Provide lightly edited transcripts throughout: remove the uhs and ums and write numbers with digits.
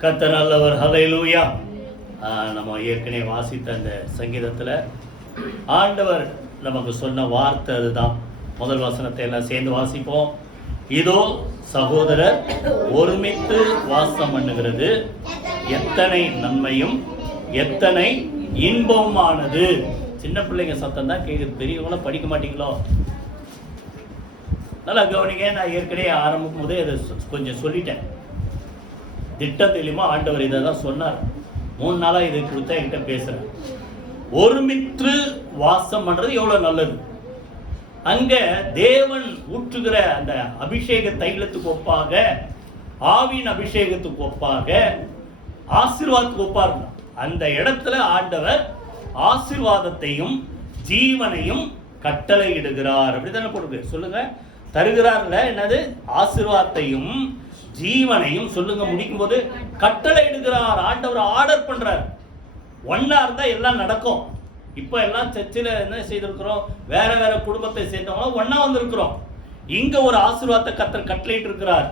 கர்த்தர் நல்லவர். ஹல்லேலூயா. நம்ம ஏற்கனவே வாசித்த அந்த சங்கீதத்தில் ஆண்டவர் நமக்கு சொன்ன வார்த்தை அதுதான். முதல் வசனத்தை எல்லாம் சேர்ந்து வாசிப்போம். இதோ சகோதரர் ஒருமித்து வாசம் பண்ணுகிறது எத்தனை நன்மையும் எத்தனை இன்பமானது. சின்ன பிள்ளைங்க சத்தம் தான் கேட்குது, பெரியவங்களும் படிக்க மாட்டீங்களோ? நல்லா கவனிங்க. நான் ஏற்கனவே ஆரம்பிக்கும் போதே அதை கொஞ்சம் சொல்லிட்டேன். திட்டம் தெளிமா ஆண்டவர் இதை தான் சொன்னார். 3 நாளாக இதை கொடுத்தா என்கிட்ட பேசுகிறேன். ஒருமித்து வாசம் பண்ணுறது எவ்வளோ நல்லது. அங்கே தேவன் ஊற்றுகிற அந்த அபிஷேக தைலத்துக்கு ஒப்பாக, ஆவின் அபிஷேகத்துக்கு ஒப்பாக, ஆசீர்வாதத்துக்கு ஒப்பாக அந்த இடத்துல ஆண்டவர் ஆசீர்வாதத்தையும் ஜீவனையும் கட்டளை இடுகிறார். அப்படித்தானே போட்டு சொல்லுங்க. தருகிறார்ல, என்னது? ஆசீர்வாதத்தையும் ஜீவனையும் சொல்லுங்க. முடிக்கும் போது கட்டளை இடுகிறார். ஆண்டவர் ஆர்டர் பண்றார். ஒன்னா இருந்தா எல்லாம் நடக்கும். இப்ப எல்லாம் சர்ச்சில் என்ன செய்திருக்கிறோம்? வேற வேற குடும்பத்தை சேர்ந்தவங்க ஒன்னா வந்திருக்கிறோம். இங்க ஒரு ஆசீர்வாதத்தை கர்த்தர் கட்டளையிட்டு இருக்கிறார்.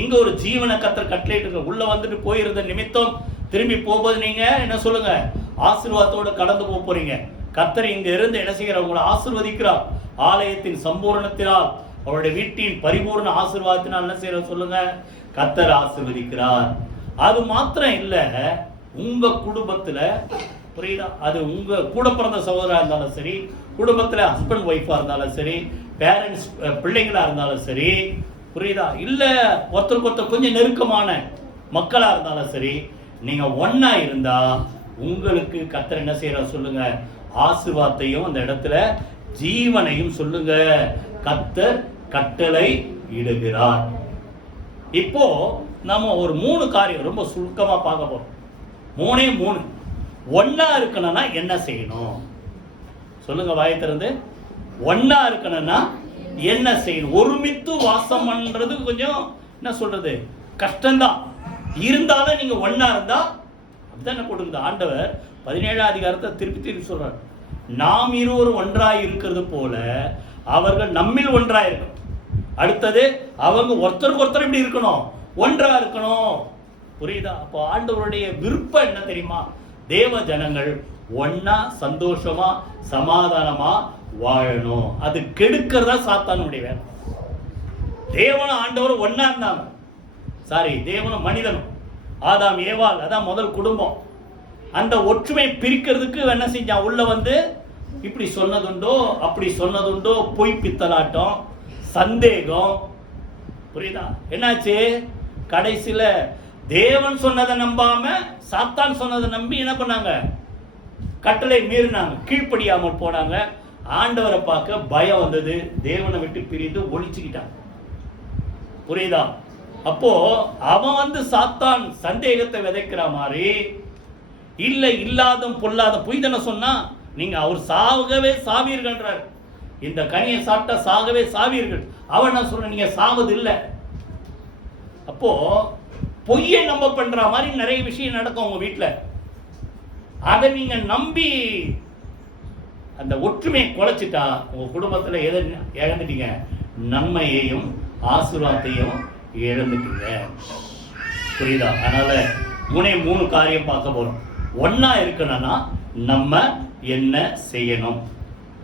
இங்க ஒரு ஜீவனை கர்த்தர் கட்டளையிட்டு இருக்கிறார். உள்ள வந்துட்டு போயிருந்த நிமித்தம் திரும்பி போகும்போது நீங்க என்ன சொல்லுங்க? ஆசீர்வாதத்தோட கடந்து போறீங்க. கர்த்தர் இங்க இருந்து என்ன செய்கிறார்? உங்களை ஆசீர்வதிக்கிறார். ஆலயத்தின் சம்பூர்ணத்தினால், அவருடைய வீட்டின் பரிபூர்ண ஆசீர்வாதத்தினால் என்ன செய்யற சொல்லுங்க? கர்த்தர் ஆசீர்வதிக்கிறார். அது மாத்திரம் இல்ல, உங்க குடும்பத்துல, புரியுதா? அது உங்க கூட பிறந்த சகோதரா இருந்தாலும் சரி, குடும்பத்துல ஹஸ்பண்ட் ஒய்ஃபா இருந்தாலும் சரி, பேரண்ட்ஸ் பிள்ளைங்களா இருந்தாலும் சரி, புரியுதா? இல்ல ஒருத்தருக்கு ஒருத்தர் கொஞ்சம் நெருக்கமான மக்களா இருந்தாலும் சரி, நீங்க ஒன்னா இருந்தா உங்களுக்கு கர்த்தர் என்ன செய்யறார் சொல்லுங்க? ஆசீர்வாதத்தையும் அந்த இடத்துல ஜீவனையும் சொல்லுங்க கர்த்தர் கட்டளை இடுகிறார். இப்போ நம்ம ஒரு 3 காரியம் ரொம்ப சுருக்கமா பார்க்க போறோம். 3 ஒன்னா இருக்கணும்னா என்ன செய்யணும் சொல்லுங்க? வாயை திறந்து. ஒன்னா இருக்கணும்னா என்ன செய்யணும்? ஒருமித்து வாசம் பண்றது கொஞ்சம் என்ன சொல்றது? கஷ்டம்தான். இருந்தாலும் நீங்க ஒன்னா இருந்தா அப்படிதான் கொடுக்குது. ஆண்டவர் 17ஆம் அதிகாரத்தை திருப்பி சொல்றார். நாம் இருவரும் ஒன்றாய் இருக்கிறது போல அவர்கள் நம்மில் ஒன்றாய் இருக்கணும். அடுத்தது அவங்க ஒருத்தருக்கு ஒருத்தர் இப்படி இருக்கணும், ஒன்றா இருக்கணும். புரியுதா? அப்போ ஆண்டவருடைய விருப்பம் என்ன தெரியுமா? தேவ ஜனங்கள் ஒன்னா சந்தோஷமா சமாதானமா வாழணும். அது கெடுக்கிறதா சாத்தானுடைய வேலை. தேவனும் ஆண்டவரும் ஒன்னா இருந்தாங்க. தேவனும் மனிதனும், ஆதாம் ஏவாள், அதான் முதல் குடும்பம். அந்த ஒற்றுமை பிரிக்கிறதுக்கு என்ன செஞ்சான்? உள்ள வந்து இப்படி சொன்னதுண்டோ அப்படி சொன்னதுண்டோ, பொய் பித்தலாட்டம், சந்தேகம். புரியுதா? என்னாச்சு? கடைசியில தேவன் சொன்னதை நம்பாம சாத்தான் சொன்னதை நம்பி என்ன பண்ணாங்க? கட்டளை மீறினாங்க, கீழ்ப்படியாமல் போனாங்க. ஆண்டவரை பார்க்க பயம் வந்தது, தேவனை விட்டு பிரிந்து ஒளிச்சுக்கிட்டாங்க. புரியுதா? அப்போ அவன் வந்து சாத்தான் சந்தேகத்தை விதைக்கிற மாதிரி, இல்ல இல்லாத பொல்லாத பொய் தானே சொன்னா, நீங்க அவர் சாகவே சாவீர்கள்ன்றார். இந்த கனியை சாப்பிட்டா சாகவே சாவீர்கள். அவன் நான் சொல்ற, நீங்க சாவது இல்லை. அப்போ பொய்யை நம்ப பண்ற மாதிரி நிறைய விஷயம் நடக்கும் உங்க வீட்டுல. அதை நீங்க நம்பி அந்த ஒற்றுமையை குலைச்சிட்டா உங்க குடும்பத்துல எதை இழந்துட்டீங்க? நன்மையையும் ஆசீர்வாதத்தையும் இழந்துட்டீங்க. புரியுதா? அதனால 3 காரியம் பார்க்க போறோம். ஒன்னா இருக்கணும்னா நம்ம என்ன செய்யணும்?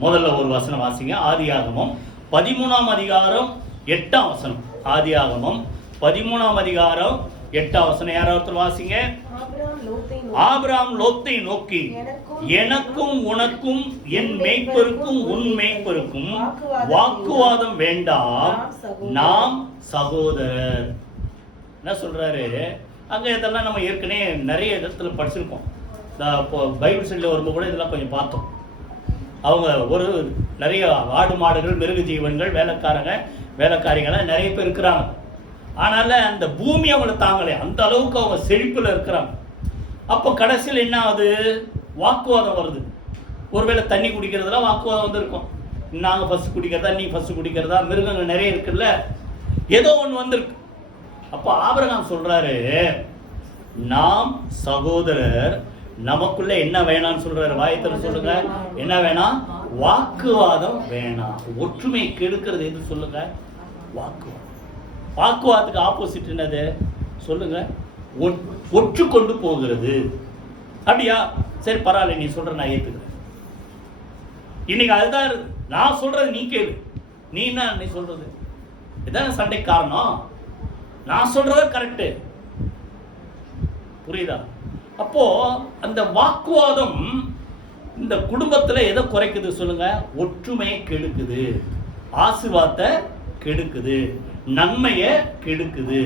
முதல்ல ஒரு வசனம் வாசிங்க. ஆதியாகமம் 13ஆம் அதிகாரம் 8ஆம் வசனம். ஆதியாகமம் 13ஆம் அதிகாரம் 8ஆம் வசனம். யாராவது வாசிங்க. ஆபிரகாம் லோத்தை நோக்கி, எனக்கும் உனக்கும் என் மேய்ப்பருக்கும் உன் மேய்ப்பருக்கும் வாக்குவாதம் வேண்டாம், நாம் சகோதரர். என்ன சொல்றாரு அங்க? இதெல்லாம் நம்ம ஏற்கனவே நிறைய இடத்துல படிச்சிருக்கோம். பைபிள் ஸ்டடியில் வரும்போது கூட இதெல்லாம் கொஞ்சம் பார்த்தோம். அவங்க ஒரு நிறைய ஆடு மாடுகள், மிருக ஜீவன்கள், வேலைக்காரிகள் நிறைய பேர் இருக்கிறாங்க. ஆனால அந்த பூமி அவங்களை தாங்களே, அந்த அளவுக்கு அவங்க செழிப்புல இருக்கிறாங்க. அப்போ கடைசியில் என்ன ஆகுது? வாக்குவாதம் வருது. ஒருவேளை தண்ணி குடிக்கிறதுல வாக்குவாதம் வந்துருக்கும். நாங்க ஃபர்ஸ்ட் குடிக்கிறதா, நீ ஃபர்ஸ்ட் குடிக்கிறதா, மிருகங்கள் நிறைய இருக்குல்ல, ஏதோ ஒன்று வந்திருக்கு. அப்போ ஆபிரகாம் சொல்றாரு, நாம் சகோதரர், நமக்குள்ள என்ன வேணாம்னு சொல்றாரு. வாயத்தில் சொல்லுங்க, என்ன வேணாம்? வாக்குவாதம் வேணாம். ஒற்றுமை கெடுக்கிறது எது சொல்லுங்க? வாக்குவாதம். வாக்குவாதத்துக்கு ஆப்போசிட் என்னது சொல்லுங்க? ஒற்றுக்கொண்டு போகிறது. அப்படியா? சரி பரவாயில்ல, நீ சொல்ற நான் ஏத்துக்கிறேன். இன்னைக்கு அதுதான் நான் சொல்றது, நீ கேளு. நீ என்ன நீ சொல்றது? இதான சண்டை காரணம். நான் சொல்றது கரெக்ட், புரியுதா? அப்போ அந்த வாக்குவாதம் இந்த குடும்பத்துல எதை குறைக்குது சொல்லுங்க? ஒற்றுமையை கெடுக்குது, ஆசீர்வாதத்தை கெடுக்குது, நன்மையை கெடுக்குது,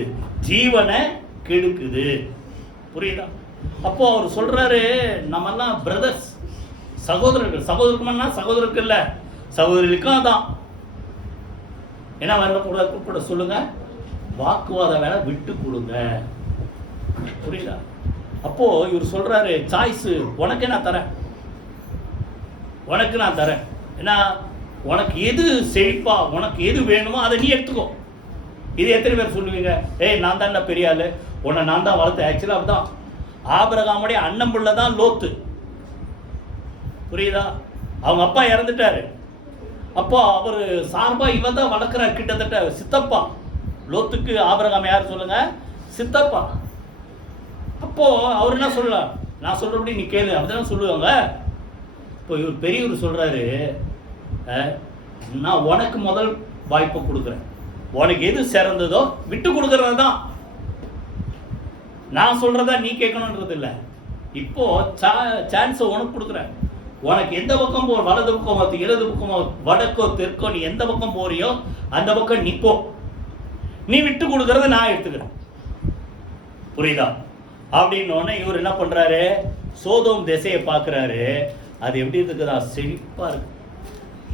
ஜீவனை கெடுக்குது. புரியுதா? அப்போ அவர் சொல்றாரு, நம்ம எல்லாம் பிரதர்ஸ், சகோதரர்கள். சகோதரர்கள்னா சகோதரருக்கு இல்ல, சகோதரிக்கும் அதான். என்ன வேலை கூப்பிட சொல்லுங்க? வாக்குவாத வேலை விட்டு கொடுங்க. புரியுதா? அப்போ இவர் சொல்றாரு, சாய்ஸ் உனக்கே நான் தரேன், உனக்கு நான் தரேன். ஏன்னா உனக்கு எது செழிப்பா, உனக்கு எது வேணுமோ அதை நீ எடுத்துக்கோ. இது எத்தனை பேர் சொல்லுவீங்க? ஏய் நான் தான் பெரிய ஆளு, உன்னை நான் தான் வளர்த்தேன். ஆக்சுவலா அப்படிதான். ஆபிரகாமுடைய அண்ணன் பிள்ளை தான் லோத்து. புரியுதா? அவங்க அப்பா இறந்துட்டாரு. அப்போ அவர் சார்பா இவன் தான் வளர்க்கிறார், கிட்டத்தட்ட சித்தப்பா. லோத்துக்கு ஆபிரகாம் யார் சொல்லுங்க? சித்தப்பா. அப்போ அவர் என்ன சொல்லலாம்? நான் சொல்றபடி நீ கேளு, அப்படிதான் சொல்லுவாங்க. இப்போ இவர் பெரியவர் சொல்றாரு, நான் உனக்கு முதல் வாய்ப்பை கொடுக்குறேன், உனக்கு எது சிறந்ததோ விட்டு கொடுக்கறது தான். நான் சொல்றதா நீ கேட்கணுன்றது இல்லை. இப்போ சான்ஸ் உனக்கு கொடுக்குறேன். உனக்கு எந்த பக்கம் போ, வலது பக்கமோ இடது பக்கமோ வடக்கோ தெற்கோ, நீ எந்த பக்கம் போறியோ அந்த பக்கம் நீ போ. நீ விட்டு கொடுக்கறத நான் எடுத்துக்கிறேன். புரியுதா? அப்படின்னு இவர் என்ன பண்றாரு? சோதோம் திசையை பார்க்கிறாரு. அது எப்படி இருக்குதா? செழிப்பா இருக்கு.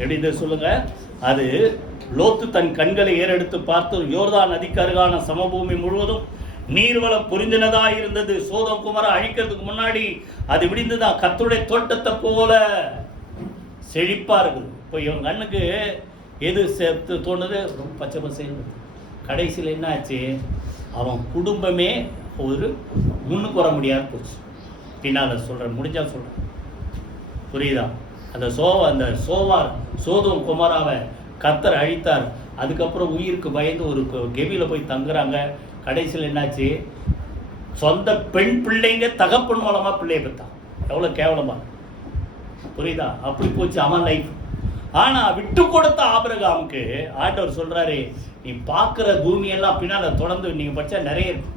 எப்படி சொல்லுங்க? அது லோத்து தன் கண்களை ஏறெடுத்து பார்த்து யோர்தான் நதிக்கு அருகான சமபூமி முழுவதும் நீர்வளம் புரிந்தினதா இருந்தது. சோதோம் குமாரை அழிக்கிறதுக்கு முன்னாடி அது விடிந்துதான் கர்த்தருடைய தோட்டத்தை போல செழிப்பா இருக்குது. இப்போ இவன் கண்ணுக்கு எது சேர்த்து தோணுது? ரொம்ப பச்சை பசைன்னு. கடைசியில் என்ன ஆச்சு? அவன் குடும்பமே ஒரு முன்னுக்கு வர முடியாது போச்சு. பின்னால் சொல்றேன், முடிஞ்சா சொல்றேன். புரியுதா? அந்த சோவார் சோதோம் குமாராவை கர்த்தர் அழித்தார். அதுக்கப்புறம் உயிருக்கு பயந்து ஒரு கெபியில போய் தங்குறாங்க. கடைசியில் என்னாச்சு? சொந்த பெண் பிள்ளைங்க தகப்பன் மூலமா பிள்ளைய பெற்றான். எவ்வளவு கேவலமா! புரியுதா? அப்படி போச்சு அவன் லைஃப். ஆனா விட்டு கொடுத்த ஆபிரகாமுக்கு ஆண்டவர் சொல்றாரு, நீ பார்க்கிற பூமியெல்லாம் பின்னால தொடர்ந்து நீங்க பச்சா நிறைய இருக்கு.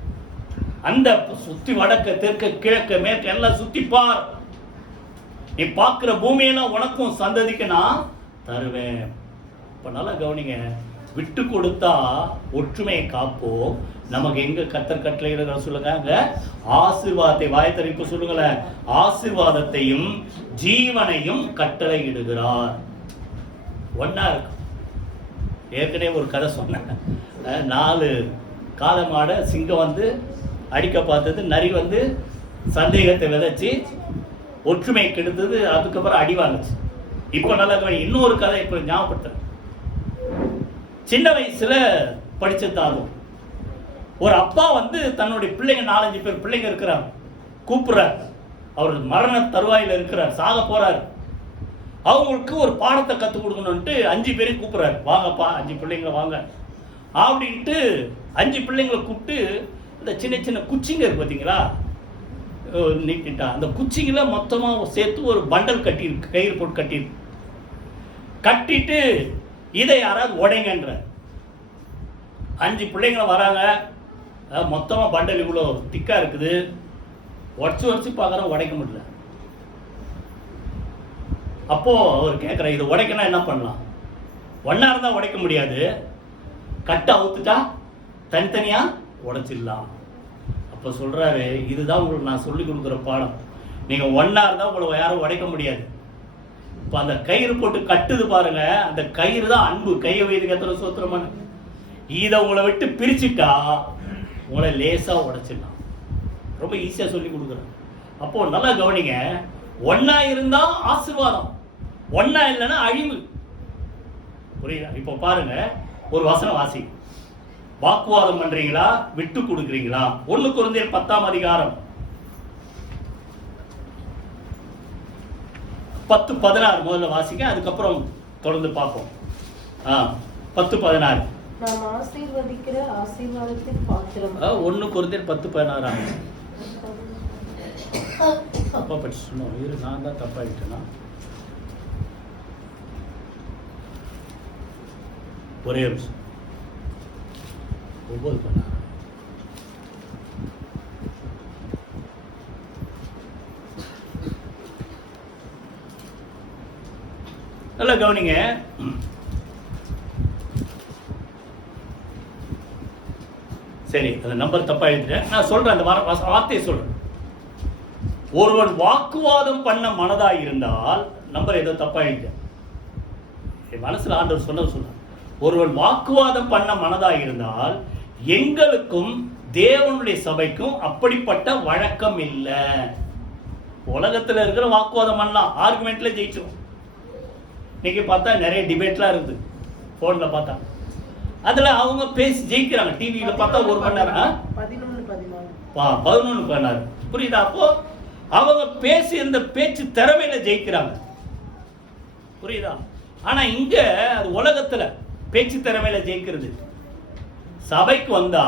அந்த சுத்தி வடக்க தெற்க கிழக்க மேற்க எல்லாம் சுத்தி பார். நீ பார்க்கிற பூமியெல்லாம் உனக்கும் சந்ததிக்கு நான் தருவேன். இப்ப நல்லா கவனிங்க. விட்டு கொடுத்தா ஒற்றுமையை காப்போம். நமக்கு எங்க கர்த்தர் கட்டளை சொல்லுங்க? அங்க ஆசீர்வாதத்தை, வாயத்தரிப்பு சொல்லுங்களேன், ஆசீர்வாதத்தையும் ஜீவனையும் கட்டளை இடுகிறார். ஒன்னா இருக்கு. ஏற்கனவே ஒரு கதை சொன்னேன். 4 காலமாட சிங்கம் வந்து அடிக்க பார்த்தது, நரி வந்து சந்தேகத்தை விதைச்சு ஒற்றுமை கெடுத்தது, அதுக்கப்புறம் அடி வாங்குச்சு. இப்போ நல்லா இன்னொரு கதை இப்போ ஞாபகப்படுத்துறேன். சின்ன வயசுல படிச்சதாகும். ஒரு அப்பா வந்து தன்னுடைய பிள்ளைங்க 4-5 பேர் பிள்ளைங்க இருக்கிறாங்க, கூப்பிடுறார். அவர் மரண தருவாயில இருக்கிறார், சாக போறாரு. அவங்களுக்கு ஒரு பாடத்தை கற்றுக் கொடுக்கணும்ட்டு 5 பேரையும் கூப்பிடுறாரு. வாங்கப்பா 5 பிள்ளைங்க வாங்க அப்படின்ட்டு 5 பிள்ளைங்களை கூப்பிட்டு இந்த சின்ன சின்ன குச்சிங்க இருக்கு பார்த்தீங்களா, நீட்டா அந்த குச்சிங்களை மொத்தமாக சேர்த்து ஒரு பண்டல் கட்டியிருக்கு, கயிறு போட்டு கட்டிட்டு இதை யாராவது உடைங்கன்ற. 5 பிள்ளைங்களை வராங்க. மொத்தமாக பண்டல் இவ்வளோ திக்கா இருக்குது. உடச்சு பார்க்குற உடைக்க முடியல. அப்போ அவர் கேட்குற, இது உடைக்கணும் என்ன பண்ணலாம்? ஒன்னா இருந்தால் உடைக்க முடியாது, கட்டை அவுத்துட்டா தனித்தனியா உடைச்சிடலாம். அப்போ சொல்றாரு, இதுதான் உங்களுக்கு நான் சொல்லி கொடுக்குற பாடம். நீங்க ஒன்னா இருந்தா உங்களை யாரும் உடைக்க முடியாது. இப்போ அந்த கயிறு போட்டு கட்டுது பாருங்க, அந்த கயிறு தான் அன்பு. கையை வைத்து எத்தனை சோத்திரமான இதை உங்களை விட்டு பிரிச்சுட்டா உங்களை லேசா உடைச்சிடலாம். ரொம்ப ஈஸியா சொல்லி கொடுக்குறேன். அப்போ நல்லா கவனிங்க. ஒன்னா இருந்தா ஆசீர்வாதம், ஒன்னா இல்லைன்னா அழிவு. புரியுதா? இப்போ பாருங்க, ஒரு வசனம் வாசி. வாக்குவாதம் பண்றீங்களா, விட்டு கொடுக்குறீங்களா? 1 கொரிந்தியர் 10ஆம் அதிகாரம் 10-16 முதல்ல வாசிக்க, அதுக்கப்புறம் தொடர்ந்து பார்ப்போம். 10-16 நாம் ஆசீர்வதிக்கிற ஆசீர்வாதத்தின் பாத்திரம். 1 கொரிந்தியர் 10:16. தப்பா படிச்சுட்டோம். இரு, நான் தான் தப்பாயிட்டேனா? ஒரே நிமிஷம். 9:16. நல்லா கவனிங்க. சரி, அந்த நம்பர் தப்பா எழுதிட்டேன். நான் சொல்றேன், அந்த வார்த்தையை சொல்றேன். ஒருவன் வாக்குவாதம் பண்ண மனதாய் இருந்தால், நம்பர் ஏதோ தப்பா எழுதிட்டேன். என் மனசுல ஆண்டவர் சொன்ன ஒருவன் வாக்குவாதம் பண்ண மனதாய் இருந்தால், எங்களுக்கும் தேவனுடைய சபைக்கும் அப்படிப்பட்ட வழக்கம் இல்லை. உலகத்துல இருக்கிற வாக்குவாதம் பண்ணலாம், ஆர்குமெண்ட்ல ஜெயிச்சோம். இன்னைக்கு பார்த்தா நிறைய டிபேட்லாம் இருக்குது, போன்ல பார்த்தா அதுல அவங்க பேசி ஜெயிக்கிறாங்க. டிவியில பார்த்தா 1 மணி நேரம் 11-14 புரியுதா? அப்போ அவங்க பேசி இந்த பேச்சு திறமையில ஜெயிக்கிறாங்க, புரியுதா? ஆனா இங்க அது உலகத்துல பேச்சு திறமையில ஜெயிக்கிறது. சபைக்கு வந்தா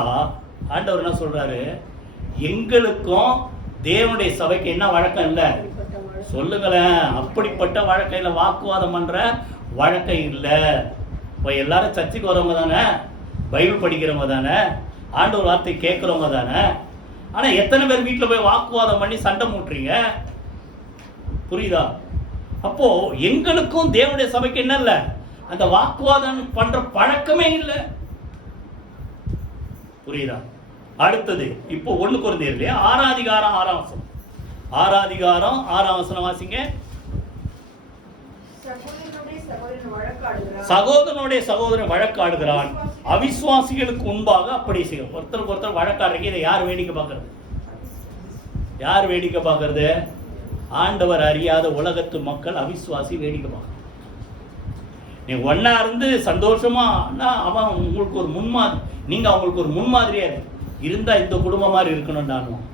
ஆண்டவர் என்ன சொல்றாரு? எங்களுக்கும் தேவனுடைய சபைக்கு என்ன வழக்கம் இல்லை சொல்லுங்களேன். அப்படிப்பட்ட வழக்கம் இல்லை, வாக்குவாதம் பண்ற வழக்கம் இல்லை. இப்போ எல்லாரும் சர்ச்சுக்கு வரவங்க தானே, பைபிள் படிக்கிறவங்க தானே, ஆண்டவர் வார்த்தை கேட்குறவங்க தானே. ஆனால் எத்தனை பேர் வீட்டில் போய் வாக்குவாதம் பண்ணி சண்டை மூட்டுறீங்க? புரியுதா? அப்போ எங்களுக்கும் தேவனுடைய சபைக்கு என்ன இல்லை, அந்த வாக்குவாதம் பண்ற பழக்கமே இல்லை. புரியுதா? அடுத்தது இப்போ 1 கொரிந்தியர் இல்லையா, 6 அதிகாரம் 6 வசனம். 6 அதிகாரம் 6 வசனம் வாசிங்க. சகோதரனுடைய சகோதரன் வழக்காடுகிறான், அவிசுவாசிகளுக்கு முன்பாக அப்படி செய்யும். ஒருத்தருக்கு ஒருத்தர் வழக்காடுறீங்க. இதை யார் வேடிக்கை பார்க்கறது? யார் வேடிக்கை பார்க்கறது? ஆண்டவர் அறியாத உலகத்து மக்கள், அவிசுவாசி வேடிக்கை பார்க்கறது. நீ ஒன்னா இருந்து சந்தோஷமா அவன் உங்களுக்கு ஒரு முன்மாதிரி, நீங்க அவங்களுக்கு ஒரு முன்மாதிரியா இருந்தா இந்த குடும்பம் மாதிரி இருக்கணும். நானும்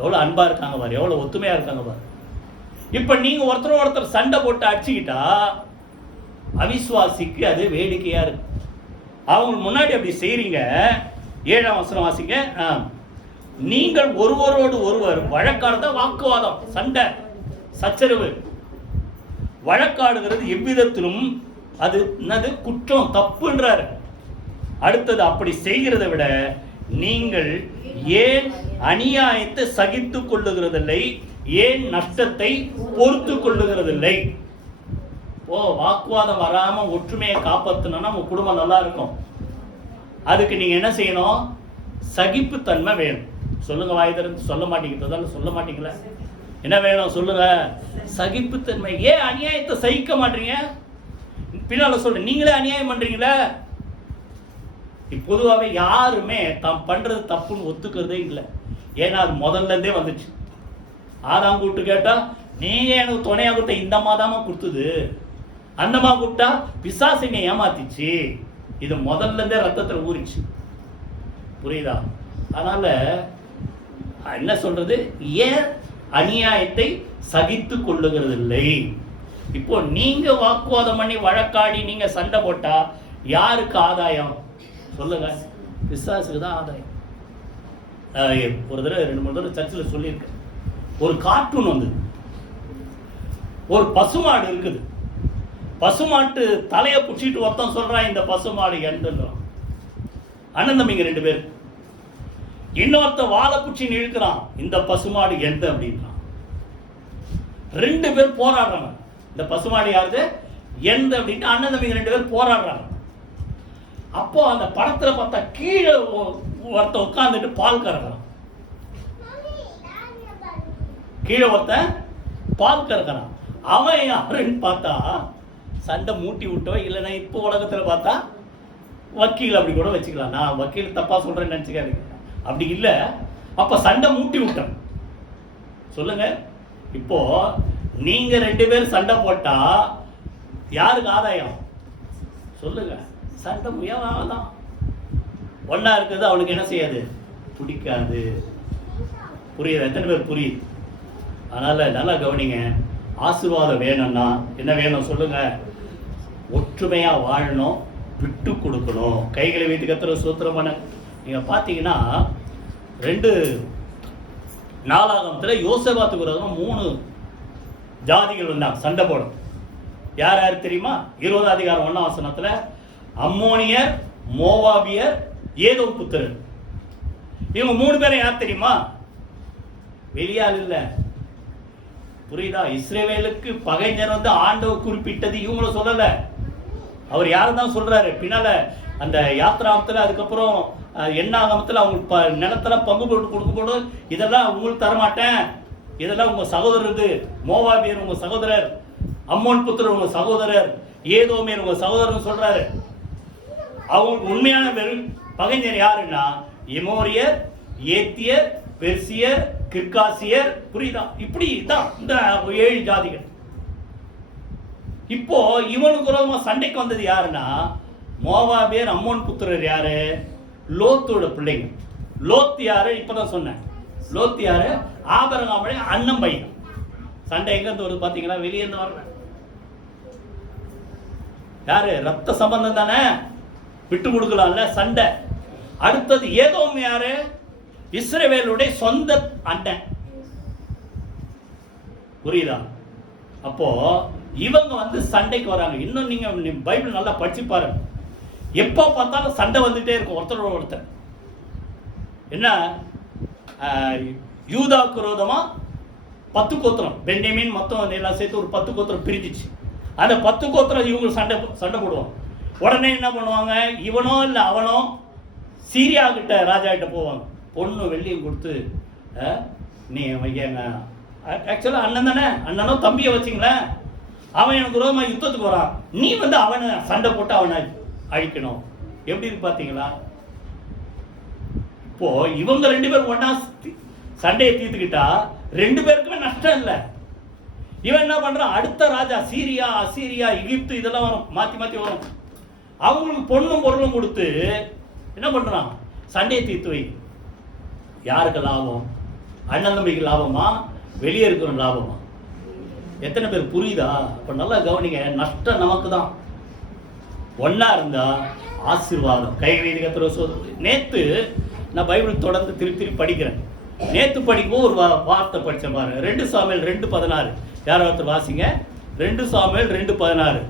எவ்வளவு அன்பா இருக்காங்க பாரு, எவ்வளவு ஒத்துமையா இருக்காங்க பாரு. இப்ப நீங்க ஒருத்தர் சண்டை போட்டு அடிச்சுக்கிட்டா அவிசுவாசிக்கு அது வேடிக்கையா இருக்கு. அவங்க முன்னாடி அப்படி செய்றீங்க. 7ஆம் வசனம் வாசிங்க. நீங்கள் ஒருவரோடு ஒருவர் வழக்காடுறத வாக்குவாதம், சண்டை, சச்சரவு. வழக்காடுகிறது எவ்விதத்திலும் அது என்னது குற்றம், தப்புன்றார். அடுத்தது, அப்படி செய்கிறத விட நீங்கள் ஏன் அநியாயத்தை சகித்துக் கொள்ளுகிறதில்லை, ஏன் நஷ்டத்தை பொறுத்து கொள்ளுகிறதில்லை? வாக்குவாதம் வராம ஒற்றுமையை காப்பாற்றணும்னா உங்க குடும்பம் நல்லா இருக்கும். அதுக்கு நீங்க என்ன செய்யணும்? சகிப்புத்தன்மை வேணும். சொல்லுங்க, வாய் திறந்து சொல்ல மாட்டீங்க, சொல்ல மாட்டீங்களா? என்ன வேணும் சொல்லுங்க? சகிப்புத்தன்மை. ஏன் அநியாயத்தை சகிக்க மாட்டீங்க? பின்னால சொல்ற, நீங்களே அநியாயம் பண்றீங்களா? பொதுவாகவே யாருமே தாம் பண்றது தப்புன்னு ஒத்துக்கிறதே இல்லை. ஏன்னா அது முதல்ல இருந்தே வந்துச்சு. ஆதாம் கூப்பிட்டு கேட்டா, நீங்க எனக்கு துணையா கொடுத்த இந்த மாதாமா கொடுத்தது, அந்தமா கூப்பிட்டா பிசாசினை ஏமாத்திச்சு. இது முதல்ல இருந்தே ரத்தத்தில் ஊறிச்சு. புரியுதா? அதனால என்ன சொல்றது? ஏன் அநியாயத்தை சகித்து கொள்ளுகிறது இல்லை? இப்போ நீங்க வாக்குவாதம் பண்ணி வழக்காடி நீங்க சண்டை போட்டா யாருக்கு ஆதாயம் சொல்லுங்க? பிசாசுக்கு தான் ஆதாயம். ஒரு தடவை 2-3 தடவை சர்ச்சில் சொல்லியிருக்கேன். ஒரு கார்ட்டூன் வந்து, ஒரு பசுமாடு இருக்குது. பசுமாட்டு தலையை பிடிச்சிட்டு ஒருத்தன் சொல்றான், இந்த பசுமாடு எண்டுன்றான். அண்ணன் தம்பிங்க 2 பேர். இன்னொருத்த வாழை பிடிச்சி இழுக்கிறான், இந்த பசுமாடு எந்த அப்படின்றான். 2 பேர் போராடுறாங்க. இந்த பசுமாடு யாருது? எந்த அப்படின்ட்டு அண்ணன் தம்பிங்க 2 பேர் போராடுறாங்க. அப்போ அந்த படத்துல பார்த்தா கீழே ஒருத்த உட்காந்துட்டு பால் கறக்கிறான். கீழே ஒருத்த பால் கறக்கிறான். அவன் யாருன்னு பார்த்தா சண்டை மூட்டி விட்டோம். இல்லைன்னா இப்போ உலகத்துல பார்த்தா வக்கீல் அப்படி கூட வச்சுக்கலாம். நான் வக்கீல் தப்பா சொல்றேன்னு நினைச்சுக்காதீங்க, அப்படி இல்லை. அப்ப சண்டை மூட்டி விட்டோம். சொல்லுங்க, இப்போ நீங்க 2 பேர் சண்டை போட்டா யாருக்கு ஆதாயம் சொல்லுங்க? சண்டை முயலாம். ஒன்னா இருக்குது, அவனுக்கு என்ன செய்யாது? பிடிக்காது. புரியுது? எத்தனை பேர் புரியுது? அதனால நல்லா கவனிங்க. ஆசீர்வாதம் வேணும்னா என்ன வேணும் சொல்லுங்க? ஒற்றுமையா வாழணும், விட்டு கொடுக்கணும். கைகளை வைத்து கத்துற சூத்திரம் பண்ண. நீங்க பார்த்தீங்கன்னா 2 நாளாகமத்தில் யோசபாத்துக்கு விரோதமா 3 ஜாதிகள் வந்தாங்க சண்டை போடும். யார் யார் தெரியுமா? 20 அதிகாரம் 1 வசனத்துல அம்மோனியர், மோவாபியர், ஏதோம் புத்திரர். இவங்க 3 பேரும் யார் தெரியுமா? வெளியால் இல்ல. புரியுதா? இஸ்ரவேலுக்கு பகைஞர் வந்து ஆண்டவர் குறிப்பிட்டது இவங்கள சொல்லல. அவர் யாரும் தான் சொல்றாரு. பின்னால அந்த யாத்ராமத்துல அதுக்கப்புறம் எண்ணாகமத்தில் அவங்க நிலத்துல பங்கு போட்டு கொடுக்கும்போது இதெல்லாம் உங்களுக்கு தரமாட்டேன், இதெல்லாம் உங்க சகோதரர், மோவாபியர் உங்க சகோதரர், அம்மோன் புத்திரர் உங்க சகோதரர், ஏதோமேர் உங்க சகோதரர் சொல்றாரு. அவங்களுக்கு உண்மையான பகைஞர் யாருன்னா எமோரியர், ஏத்தியர், பெர்சியர், கிர்காசியர். புரியுதா? இப்படி தான் இந்த 7 ஜாதிகள். இப்போ இவனுக்கு விரோதமா சண்டைக்கு வந்தது யாருன்னா மோவாபியர், அம்மோன் புத்திரர். யாரு? லோத்தோட பிள்ளைங்க. லோத் யாரு? இப்பதான் சொன்னேன். லோத் யாரு? ஆபிரகாமுடைய அண்ணன் பையன். சண்டை எங்க இருந்து வருது பாத்தீங்களா? வெளியே இருந்து வரல. யாரு? ரத்த சம்பந்தம் தானே, விட்டு கொடுக்கலாம்ல சண்டை. அடுத்தது ஏதோம் யாரு? இஸ்ரவேலுடைய சொந்த அண்ணன். புரியுதா? அப்போ இவங்க வந்து சண்டைக்கு வராங்க. இன்னும் நீங்க பைபிள் நல்லா படிச்சு பாருங்க. எப்போ பார்த்தாலும் சண்டை வந்துட்டே இருக்கும் ஒருத்தரோட ஒருத்தர். என்ன? யூதாவுக்கு விரோதமா 10 கோத்திரம், பென்யமீன் மொத்தம் எல்லாம் சேர்த்து ஒரு 10 கோத்திரம் பிரிஞ்சிச்சு. அந்த 10 கோத்திரம் இவங்க சண்டை போடுவாங்க. உடனே என்ன பண்ணுவாங்க? இவனோ இல்லை அவனோ சீரியா கிட்ட ராஜா கிட்ட போவாங்க. பொண்ணு வெள்ளியும் கொடுத்து, நீ ஆக்சுவலாக அண்ணன் தானே, அண்ணனோ தம்பியை வச்சிங்களேன், அவன் எனக்கு விரோதமாக யுத்தத்துக்கு வரான், நீ வந்து அவனை சண்டை போட்டு அவனை அழிக்கணும். எப்படி இருக்கு பார்த்தீங்களா? இப்போ இவங்க 2 பேரும் ஒன்னா சண்டையை தீர்த்துக்கிட்டா 2 பேருக்குமே நஷ்டம் இல்லை. இவன் என்ன பண்றான்? அடுத்த ராஜா சீரியா, அசீரியா, எகிப்து இதெல்லாம் வரும், மாற்றி மாற்றி வரும். அவங்களுக்கு பொண்ணும் பொருளும் கொடுத்து என்ன பண்றான்? சண்டையை தீர்த்து வை. யாருக்கு லாபம்? அண்ணன் தம்பிக்கு லாபமா, வெளியே இருக்கிற லாபமா? எத்தனை பேர் புரியுதா? அப்ப நல்லா கவனிங்க. நஷ்டம் நமக்கு தான். ஒன்னா இருந்தா ஆசீர்வாதம். கைகளை கத்துற. நேத்து நான் பைபிள் தொடர்ந்து திருப்பி படிக்கிறேன். நேத்து படிக்கும் ஒரு வார்த்தை படிச்ச பாருங்க. 2 சாமுவேல் 2:16. யார் ஒருத்தர் வாசிங்க. 2 சாமுவேல் 2:16.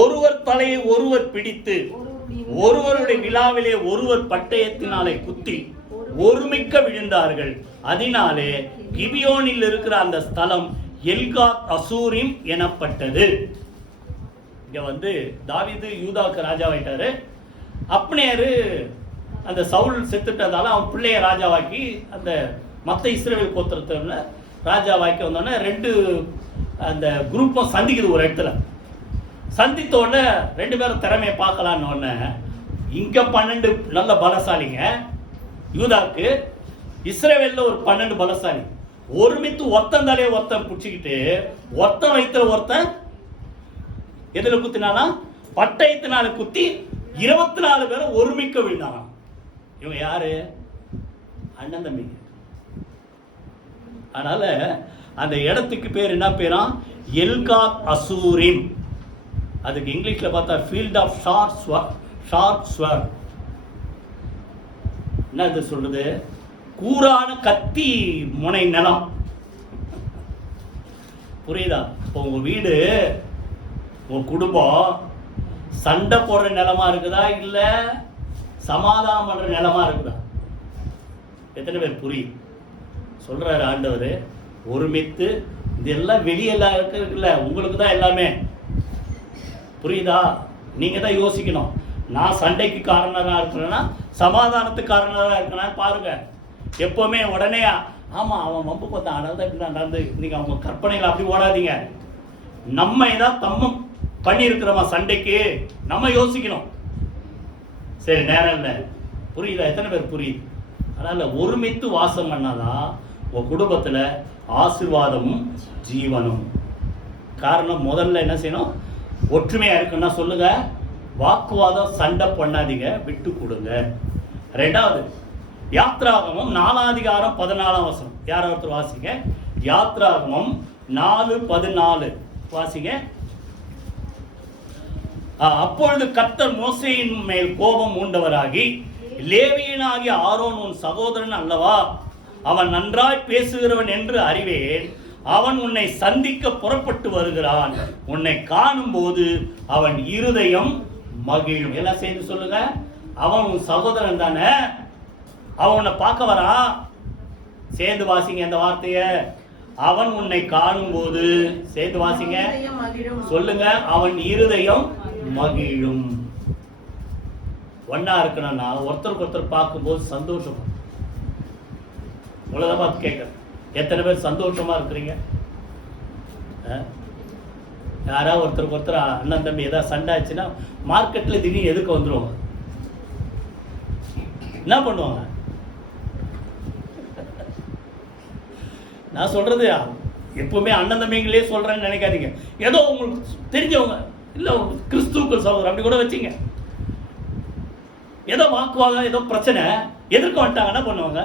ஒருவர் தலையை ஒருவர் பிடித்து ஒருவருடைய விழாவிலே ஒருவர் பட்டயத்தினாலே குத்தி ஒருமிக்க விழுந்தார்கள். அதனாலே கிபியோனில் இருக்கிற அந்த ஸ்தலம் எல்காத் அசூரிம் எனப்பட்டது. இங்க வந்து தாவீது யூதாவுக்கு ராஜாவாயிட்டாரு. அப்னேரு அந்த சவுல் செத்துட்டதால அவன் பிள்ளைய ராஜாவாக்கி அந்த மற்ற இஸ்ரவேல் கோத்திரத்துல ராஜாவாக்கி வந்தோடனே 2 அந்த குரூப்பும் சந்திக்குது ஒரு இடத்துல. சந்தித்த உடனே 2 பேரும் திறமையை பார்க்கலான்னு உடனே இங்க 12 நல்ல பலசாலிங்க யூதாவுக்கு, இஸ்ரவேல்ல ஒரு 12 பலசாலி. ஒருமித்து ஒருத்தன் தலையை ஒருத்தன் பிடிச்சிக்கிட்டு ஒருத்தன் வயிற்றுல ஒருத்தன் எதுல குத்தினானா? பட்டயத்தினால குத்தி 24 பேரும் ஒருமிக்க விழுந்தாங்க. இவங்க யாரு? அண்ணன் தம்பி. அதனால அந்த இடத்துக்கு பேர் என்ன பேரா? எல்காத் அசூரிம். அதுக்கு இங்கிலீஷ்ல பார்த்தா ஃபீல்ட் ஆஃப் ஷார்ப் ஸ்வர்ட். என்ன இது சொல்றது? கூரான கத்தி முனை நிலம். புரியுதா? இப்போ உங்க வீடு, உங்க குடும்பம் சண்டை போடுற நிலமா இருக்குதா இல்ல சமாதானம் பண்ற நிலமா இருக்குதா? எத்தனை பேர் புரியுது? சொல்றாரு ஆண்டவர். ஒருமித்து இதெல்லாம் வெளியெல்லாம் இருக்குல்ல, உங்களுக்கு தான் எல்லாமே. புரியுதா? நீங்க தான் யோசிக்கணும். நான் சண்டைக்கு காரணமாக இருக்கிறேன்னா சமாதானத்துக்கு காரணமாக இருக்கிறேன்னு பாருங்க. எப்பவுமே உடனே ஆமா அவன் வம்பு பார்த்தா நடந்து நீங்க அவங்க கற்பனைகளை அப்படி ஓடாதீங்க. நம்ம ஏதாவது தம்மம் பண்ணி இருக்கிறோமா சண்டைக்கு? நம்ம யோசிக்கணும். சரி, நேரம் இல்லை. புரியுதா? எத்தனை பேர் புரியுது? அதனால ஒருமித்து வாசம் பண்ணாதான் உங்க குடும்பத்துல ஆசீர்வாதமும் ஜீவனும். காரணம் முதல்ல என்ன செய்யணும்? ஒற்றுமையா இருக்குன்னா சொல்லுங்க. வாக்குவாதம் சண்டை பண்ணாதீங்க, விட்டு கொடுங்க. 2வது யாத்ராகமம் 4 அதிகாரம் 14 வசனம். யார் ஒருத்தர் வாசிங்க. யாத்ராகமம் 4:14 வாசிங்க. அப்பொழுது கர்த்தர் மோசேயின் மேல் கோபம் மூண்டவராகி, லேவியனாகிய ஆரோன் உன் சகோதரன் அல்லவா? அவன் நன்றாய் பேசுகிறவன் என்று அறிவேன். அவன் உன்னை சந்திக்க புறப்பட்டு வருகிறான். உன்னை காணும் போது அவன் இருதயம் மகிழும். எல்லாம் சேர்ந்து சொல்லுங்க. அவன் உன் சகோதரன் தானே, அவன் உன்னை பார்க்க வரான். சேர்ந்து வாசிங்க அந்த வார்த்தைய. அவன் உன்னை காணும் போது, சேர்ந்து வாசிங்க சொல்லுங்க, அவன் இருதயம் மகிழும். ஒன்னா இருக்கணும்னா ஒருத்தருக்கு ஒருத்தர் பார்க்கும்போது சந்தோஷம். உலக பார்த்து கேட்க, எத்தனை பேர் சந்தோஷமா இருக்கிறீங்க? யாராவது ஒருத்தருக்கு ஒருத்தர் அண்ணன் தம்பி ஏதாவது சண்டை ஆச்சுன்னா மார்க்கெட்ல திடீர்னு எதுக்கு வந்துருவாங்க? என்ன பண்ணுவாங்க? நான் சொல்றது எப்பவுமே அண்ணன் தம்பிங்களே சொல்றேன்னு நினைக்காதீங்க. ஏதோ உங்களுக்கு தெரிஞ்சவங்க, இல்ல கிறிஸ்துவுக்கு சகோதரர் அப்படி கூட வச்சுங்க. ஏதோ வாக்குவாங்க, ஏதோ பிரச்சனை, எதிர்க்க வந்துட்டாங்க, என்ன பண்ணுவாங்க?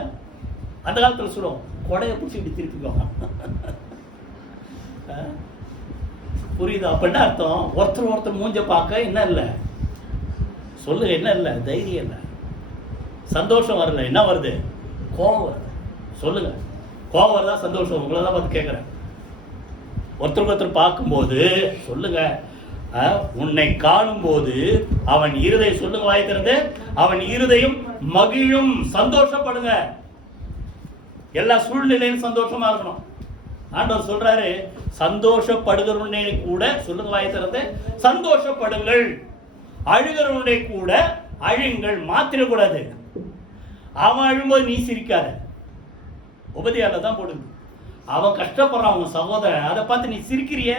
அந்த காலத்தில் சொல்லுவோம், கொடையை பிடிச்சி இப்படி திருப்பிக்குவாங்க. புரியுதா? அப்ப என்ன அர்த்தம்? ஒருத்தர் மூஞ்ச பார்க்க என்ன இல்லை சொல்லுங்க, என்ன இல்லை? தைரியம் இல்லை, சந்தோஷம் வரல. என்ன வருது? கோபம் வருது. சொல்லுங்க, கோபம் வருதா சந்தோஷம்? உங்களை தான் பார்த்து கேட்குறேன். ஒருத்தருக்கு ஒருத்தர் பார்க்கும்போது சொல்லுங்க, உன்னை காணும் போது அவன் இருதயம், சொல்லுங்க வாய் திறந்து, அவன் இருதயம் மகிழும். சந்தோஷப்படுங்க. எல்லா சூழ்நிலையும் சந்தோஷமா இருக்கணும். ஆண்டவர் சொல்றாரு, சந்தோஷப்படுகிறவனே கூட, சொல்லுங்க வாய் திறந்து, சந்தோஷப்படுங்கள். அழுகிறவனே கூட அழுங்கள். மாத்திரக்கூடாது. அவன் அழும்போது நீ சிரிக்காத. உபதியால தான் போடுது. அவன் கஷ்டப்படுறான், அவன் சகோதரன், அதை பார்த்து நீ சிரிக்கிறிய?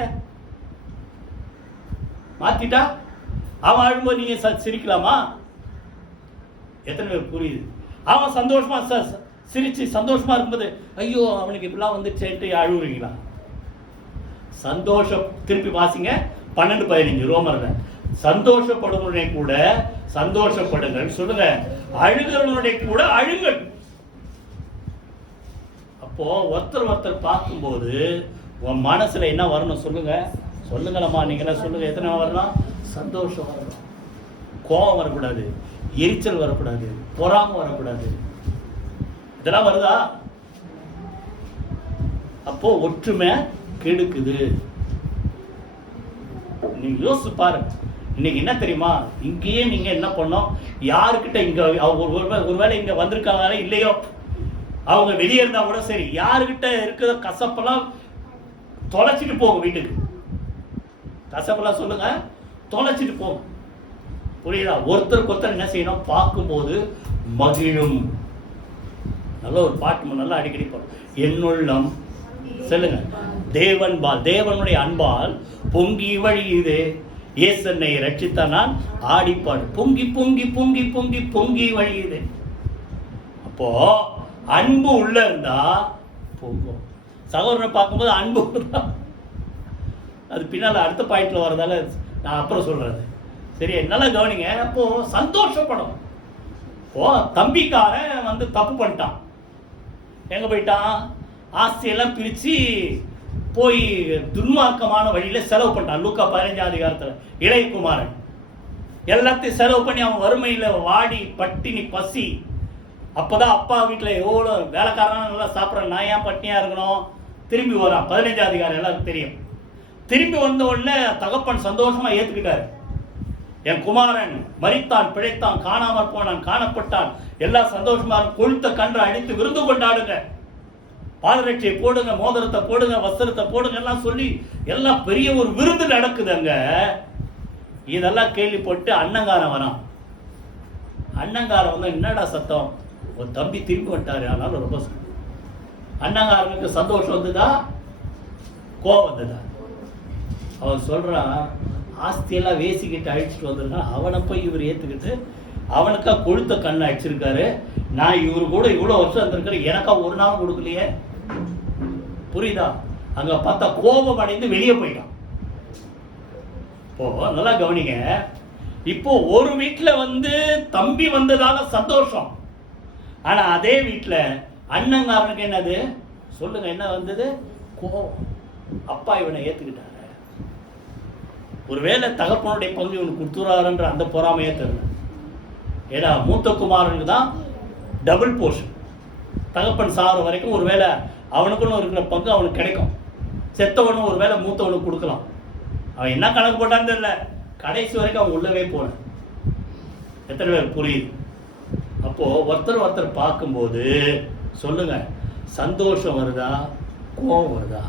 மாத்திட்டா அவன் அழும்போது நீங்க சிரிக்கலாமா? எத்தனை பேர் புரியுது? அவன் சந்தோஷமா சிரிச்சு சந்தோஷமா இருக்கும்போது ஐயோ அவனுக்கு இப்படிலாம் வந்துச்சேன்ட்டு அழுவுறீங்களா? சந்தோஷம். திருப்பி வாசிங்க 12:15 ரோமர்ல. சந்தோஷப்படுவனுடைய கூட சந்தோஷப்படுங்கள். சொல்லுங்க, அழுகிறவனுடைய கூட அழுங்கள். அப்போ ஒருத்தர் பார்க்கும்போது உன் மனசுல என்ன வரணும்? சொல்லுங்க, சொல்லுங்களம்மா, நீங்களா சொல்லுங்க. எத்தனை வரணும்? சந்தோஷம் வரணும். கோபம் வரக்கூடாது, எரிச்சல் வரக்கூடாது, பொறாமை வரக்கூடாது. இதெல்லாம் வருதா? அப்போ ஒற்றுமை கெடுக்குது. நீங்க யோசிச்சு பாருங்க. இன்னைக்கு என்ன தெரியுமா? இங்கேயே நீங்க என்ன பண்ணோம்? யாருக்கிட்ட இங்க ஒருவேளை இங்க வந்திருக்காங்க இல்லையோ, அவங்க வெளியே இருந்தா கூட சரி, யாருக்கிட்ட இருக்கிற கசப்பெல்லாம் தொலைச்சிட்டு போங்க. வீட்டுக்கு கசப்பெல்லாம் சொல்லுங்க, தொலைச்சிட்டு போங்க. புரியுதா? ஒருத்தருக்கு ஒருத்தர் என்ன செய்யணும்? பார்க்கும்போது மகிழும். நல்ல ஒரு பாட்டு நல்லா அடிக்கடி போறோம். என்னுள்ளம் சொல்லுங்க, தேவனுடைய அன்பால் பொங்கி வழியுது, ஏசன்னை ரட்சித்த நான் ஆடிப்பாடு. பொங்கி பொங்கி பொங்கி பொங்கி பொங்கி வழியுது. அப்போ அன்பு உள்ள இருந்தா பொங்கும். சகோதரனை பார்க்கும்போது அன்பு தான். அது பின்னால் அடுத்த பாயிண்ட்ல வரதால நான் அப்புறம் சொல்றது. சரி, நல்லா கவனிங்க. அப்போ சந்தோஷப்படும். இப்போ தம்பிக்காரன் தப்பு பண்ணிட்டான். எங்க போயிட்டான்? ஆஸ்தியெல்லாம் பிரிச்சு போய் துன்மார்க்கமான வழியில செலவு பண்ணிட்டான். லூக்கா 15 அதிகாரத்துல இளையகுமாரன் எல்லாத்தையும் செலவு பண்ணி அவன் வறுமையில வாடி பட்டினி பசி. அப்பதான் அப்பா வீட்டுல எவ்வளோ வேலைக்காரனா நல்லா சாப்பிட்ற, நான் ஏன் பட்டினியா இருக்கணும்? திரும்பி வரான். 15 அதிகாரம் எல்லாருக்கும் தெரியும். திரும்பி வந்த உடனே தகப்பன் சந்தோஷமா ஏத்துக்கிட்டாரு. என் குமாரன் மரித்தான், பிழைத்தான், காணாமற் போனான், காணப்பட்டான், எல்லாம் சந்தோஷமா கொழுத்த கன்று அடித்து விருந்து கொண்டாடுங்க, பாதரட்சியை போடுங்க, மோதிரத்தை போடுங்க, வஸ்திரத்தை போடுங்க எல்லாம் சொல்லி எல்லாம் பெரிய ஒரு விருந்து நடக்குது அங்க. இதெல்லாம் கேள்விப்பட்டு அண்ணங்காரன் வரான். அண்ணங்காரன் என்னடா சத்தம்? ஒரு தம்பி திரும்பி வந்துட்டாரு. ஆனாலும் ரொம்ப அண்ணங்காரனுக்கு சந்தோஷம் வந்ததா, கோபம் வந்ததா? அவன் சொல்றான், ஆஸ்தியெல்லாம் வேசிக்கிட்டு அழிச்சிட்டு வந்திருக்கான், அவனை போய் இவர் ஏத்துக்கிட்டு அவனுக்கா கொழுத்த கண்ணை அடிச்சிருக்காரு. நான் இவரு கூட இவ்வளவு வருஷம் இருந்திருக்கிறேன், எனக்கா ஒரு நாள் கொடுக்கலையே. புரியுதா? அங்க பார்த்தா கோபம் அடைந்து வெளியே போயிட்டான். இப்போ நல்லா கவனிங்க. இப்போ ஒரு வீட்டுல தம்பி வந்ததால சந்தோஷம், ஆனா அதே வீட்டுல அண்ணங்காரனுக்கு என்னது? சொல்லுங்க, என்ன வந்தது? கோபம். அப்பா இவனை ஏத்துக்கிட்டாரு. ஒருவேளை தகப்பனுடைய பங்கு இவனுக்கு கொடுத்துறாருன்ற அந்த பொறாமையே தெரியல. ஏன்னா மூத்த குமாரனுக்கு தான் டபுள் போர்ஷன். தகப்பன் சாகிற வரைக்கும் ஒருவேளை அவனுக்குன்னு இருக்கிற பங்கு அவனுக்கு கிடைக்கும். செத்தவனும் ஒருவேளை மூத்தவனுக்கு கொடுக்கலாம். அவன் என்ன கணக்கு போட்டான்னு தெரியல, கடைசி வரைக்கும் அவன் உள்ளவே போன. எத்தனை பேர் புரியுது? அப்போ ஒருத்தர் பார்க்கும்போது சொல்லுங்க, சந்தோஷம் வருதா, கோபம் வருதா?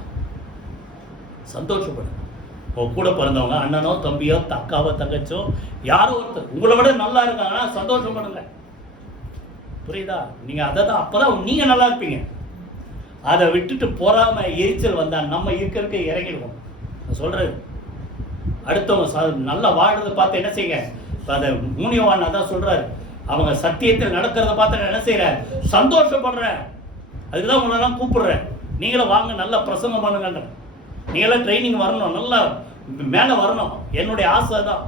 சந்தோஷப்படு. கூட பிறந்தவங்க, அண்ணனோ தம்பியோ அக்காவோ தங்கச்சோ யாரோ ஒருத்தர் உங்களை விட நல்லா இருக்காங்கன்னா சந்தோஷப்படுங்க. புரியுதா? நீங்க அதை தான், அப்பதான் நீங்க நல்லா இருப்பீங்க. அதை விட்டுட்டு பொறாம எரிச்சல் வந்தா நம்ம இருக்க இறங்கிடுவோம். சொல்றது அடுத்தவங்க நல்லா வாழ்றதை பார்த்து என்ன செய்யுங்க. அதை மூனியவான் அதான் சொல்றாரு, அவங்க சத்தியத்தில் நடக்கிறத பார்த்து என்ன செய்யற, சந்தோஷப்படுற. அதுக்குதான் உங்களெல்லாம் கூப்பிடுறேன், நீங்களும் வாங்க நல்லா பிரசங்கம் பண்ணுங்க, நீங்களாம் ட்ரைனிங் வரணும், நல்லா மேலே வரணும். என்னுடைய ஆசை தான்.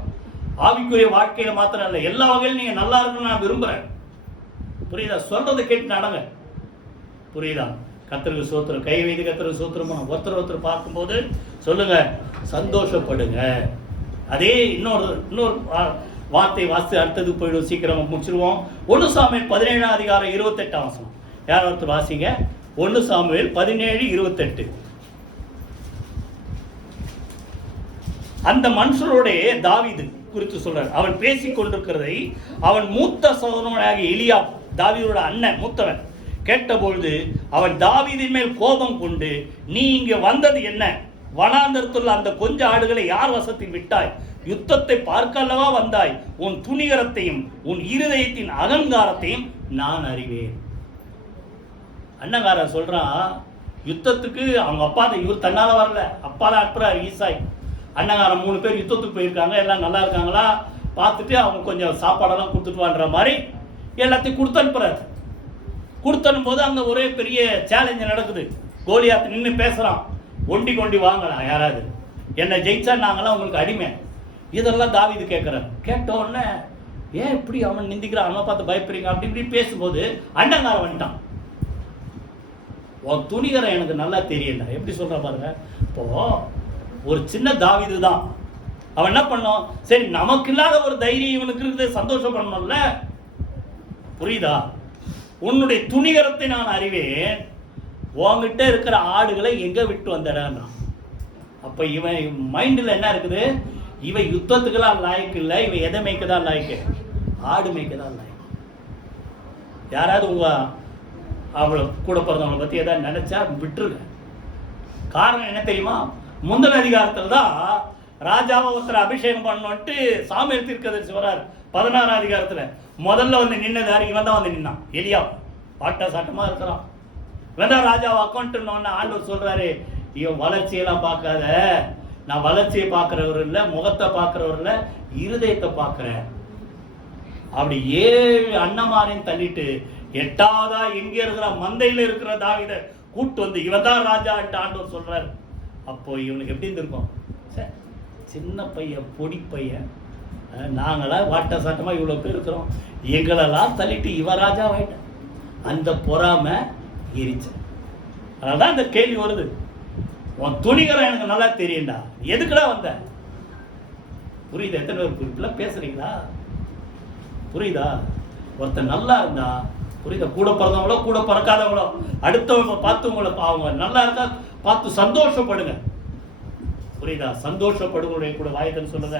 ஆவிக்குரிய வாழ்க்கையில மாத்திரம் இல்லை, எல்லா வகையிலும் நீங்க நல்லா இருக்கணும்னு நான் விரும்புறேன். புரியுதா? சொல்றதை கேட்டு நடங்க. புரியுதா? கர்த்தருக்கு சோத்திரம். கை வைத்து கர்த்தருக்கு சோத்திரம். ஒருத்தர் பார்க்கும்போது சொல்லுங்க, சந்தோஷப்படுங்க. அதே இன்னொரு வார்த்தை வாசி அடுத்தது போயிடும், சீக்கிரமா முடிச்சிருவோம். 1 சாமுவேல் 17 அதிகாரம் 28 வசனம். யார் ஒருத்தர் வாசிங்க. 1 சாமுவேல் 17:28. அந்த மனுஷருடைய தாவீது குறித்து சொல்றார். அவன் பேசிக் கொண்டிருக்கிறதை அவன் மூத்த சகோதரனாக எலியா, தாவீதோட அண்ணன் மூத்தவன், கேட்டபொழுது அவன் தாவீதின் மேல் கோபம் கொண்டு, நீ இங்கே வந்தது என்ன? வனாந்தரத்துள்ள அந்த கொஞ்ச ஆடுகளை யார் வசத்தில் விட்டாய்? யுத்தத்தை பார்க்க அல்லவா வந்தாய்? உன் துணிகரத்தையும் உன் இருதயத்தின் அகங்காரத்தையும் நான் அறிவேன். அண்ணங்காரன் சொல்றான், யுத்தத்துக்கு அவங்க அப்பா தான், இவர் தன்னால வரல, அப்பா தான் அனுப்புறாரு ஈசாய். அண்ணங்காரன் 3 பேர் யுத்தத்துக்கு போயிருக்காங்க, எல்லாம் நல்லா இருக்காங்களா பார்த்துட்டு அவங்க கொஞ்சம் சாப்பாடெல்லாம் கொடுத்துட்டு வான்ற மாதிரி எல்லாத்தையும் கொடுத்து அனுப்புறாரு. கொடுத்து அனுப்பும்போது அங்கே ஒரே பெரிய சேலஞ்சு நடக்குது. கோலியாத் நின்று பேசுகிறான், ஒண்டி வாங்கலாம், யாராவது என்னை ஜெயிச்சா நாங்களாம் உங்களுக்கு அடிமை. இதெல்லாம் தாவீது கேட்குறாரு. கேட்ட உடனே, ஏன் இப்படி அவன் நிந்திக்கிறான், அவனை பார்த்து பயப்படுறீங்க அப்படி இப்படி பேசும்போது அண்ணங்காரன் வந்துட்டான். உன் துணிகரை எனக்கு நல்லா தெரியல. எப்படி சொல்ற பாருங்க. இப்போ ஒரு சின்ன தாவீது தான், அவன் என்ன பண்ணோம், சரி நமக்கு இல்லாத ஒரு தைரியம் இவனுக்கு இருக்குது, சந்தோஷப்படணும்ல. புரியுதா? உன்னுடைய துணிகரத்தை நான் அறிவேன், உன்கிட்ட இருக்கிற ஆடுகளை எங்க விட்டு வந்தடா. அப்ப இவன் மைண்டில் என்ன இருக்குது, இவன் யுத்தத்துக்கெல்லாம் லாய்க்கு இல்லை, இவன் எதை மேய்க்கதான் லாய்க்கு, ஆடு மேய்க்கதான் லாய்க்கு. யாராவது உங்க அவளை கூட பிறந்தவங்களை பத்தி ஏதாவது நினைச்சா விட்டுருங்க. காரணம் என்ன தெரியுமா? முந்தின அதிகாரத்தில் தான் ராஜாவை ஒருத்தர் அபிஷேகம் பண்ணோன்ட்டு சாமுவேல் தீர்க்கதரிசி வரார். 16 அதிகாரத்தில் முதல்ல வந்து நின்னது யாரு? இவன் தான் வந்து நின்னான், எலியா. பாட்ட சாட்டமா இருக்கிறான். இவன் தான் ராஜாவை அக்கௌண்ட். ஆண்டவர் சொல்றாரு, இவன் வளர்ச்சியெல்லாம் பார்க்காத, நான் வளர்ச்சியை பார்க்கிறவர் இல்லை, முகத்தை பார்க்கிறவர் இல்லை, இருதயத்தை பார்க்கிறேன். அப்படி 7 அண்ணமாரையும் தள்ளிட்டு 8ஆவதா எங்க இருக்கிற மந்தையில இருக்கிற தாவீதை கூட்டு வந்து இவன் தான் ராஜா ஆண்டவர் சொல்றாரு. அப்போ இவனுக்கு எப்படி இருந்திருக்கும்? சின்ன பையன், பொடி பையன், நாங்களாம் வாட்ட சாட்டமா இவ்வளோ பேர் இருக்கிறோம், எங்களெல்லாம் தள்ளிட்டு இவ ராஜா ஆயிட்ட. அந்த பொறாமை எரிச்ச. அதனால்தான் இந்த கேள்வி வருது, உன் துணிகரை எனக்கு நல்லா தெரியும்டா, எதுக்குடா வந்த? புரியுதா? எத்தனை பேர் குறிப்பில் பேசுறீங்களா? புரியுதா? ஒருத்தர் நல்லா இருந்தா, புரியுதா, கூட பிறந்தவங்களோ கூட பிறக்காதவங்களோ அடுத்தவங்க பார்த்து உங்களை அவங்க நல்லா இருக்கா பார்த்து சந்தோஷப்படுங்க. புரியுதா? சந்தோஷப்படுவதை கூட வாய்தல் சொல்லுங்க,